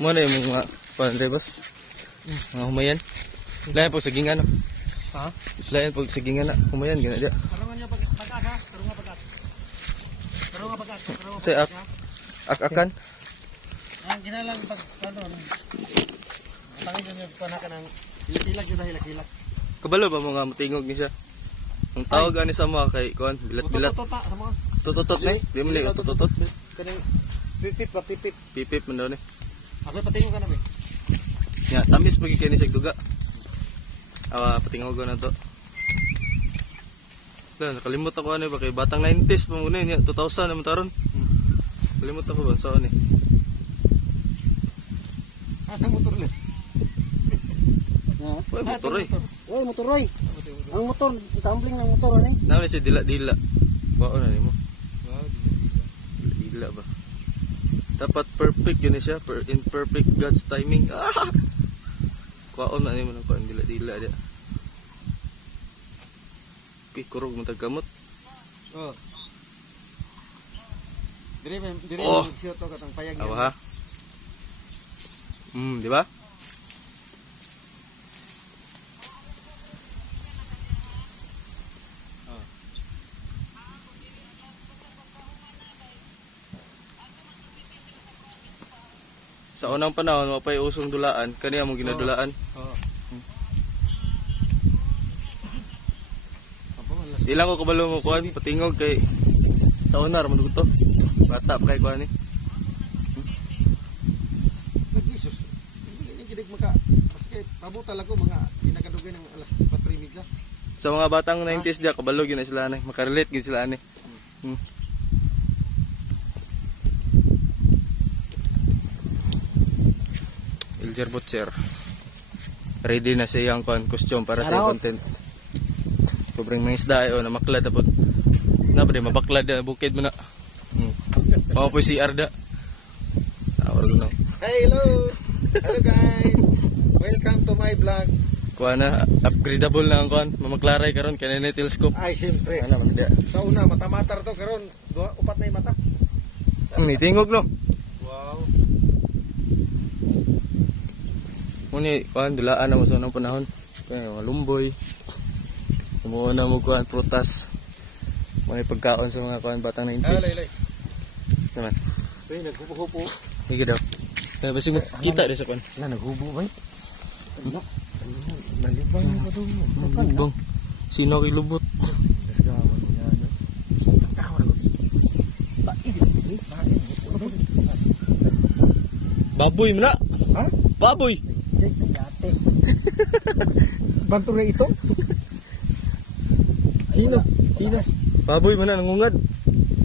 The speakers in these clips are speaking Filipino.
Muna yung mga pandre boss. Mga humayan. Lain po sagingan no. Ha? Lain po sagingan na humayan gina dia. Karungan niyo pag-atas ha? Karungan pag-atas. Karungan pag-atas. Karungan Say pag-atas. ak-akan. Ang ginalang pag ano. Tangin niyo panakan ng hilak-hilak yun hilak-hilak. Kabalo ba mga matingog ni siya? Ang tawag ani sa mga kay kuan bilat-bilat. Tutot sa mga. Tututot ni. Di mo ni tututot. Kaning pipip pa pipip. Pipip man daw ni. Ako patingin ka na be. Ya, tamis pagi kini sa duga. Patingog na to. Lan nakalimot ako ano ba kay batang 90s pa muna niya 2000 naman taron. Kalimot ako ba sa ni. Ang motor le. Oy, motor oy. Oy, motor oy. Ang motor, tumbling ng motor ani. Namin si dila-dila. Bao na nimo. Dila ba? Dapat perfect yun siya, in perfect God's timing. Kwaon na nimo nang kuan dila-dila dia. Kurog mo tagkamot. Oh. Dire Oh. shoot to katang payag. Awa ha. Di ba? Sa unang panahon, mapay usong dulaan, kaniya mong ginadulaan. Oo. Ilang ko kabalo mo kuan, patingog kay sa una ra man to. Bata pa kay kuan ni. Jesus. Ini gidig maka paske pabutal ako mga pinakadugay ng alas 4:30. Sa mga batang 90s dia kabalo gyud na sila ani, makarelate gyud sila ani. Iljer Butcher. Ready na siya ang costume para sa content. Sobrang mga isda ayo na maklad tapos na pre mabaklad na bukid mo na. Mao po si Arda. Tawag no. Hello. Hello guys. Welcome to my vlog. Kuha na upgradable na ang kuan, mamaklaray karon kanina telescope. Ay siyempre. Ano man dia. Sa una mata-matar to karon upat na yung mata. Ni tingog no. Wow. Muni kuan dulaan na mo sa unang panahon. Kaya malumboy. Kumuha mo kuan prutas. May pagkaon sa mga kuan batang 90s. Lay. Naman. Ay naghupo-hupo. Sige daw. Kaya basi mo kita di sa kuan. Na naghubo ba? Ano? Nalibang ko dun. Bang. Sino kay lubot? Gasgawan mo yan. Baboy mo na. Ha? Baboy. Dati. Banto na ito? Sino? Sino? Baboy man na nangungad.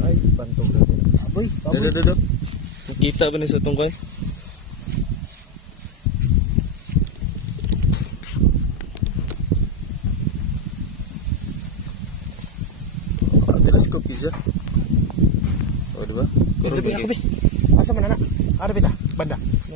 Ay, banto na. Baboy, baboy. Dado. Nakita ba ni sa tungkuan? Teleskop bisa. Oh, diba? Asa man anak? Ada beta, banda.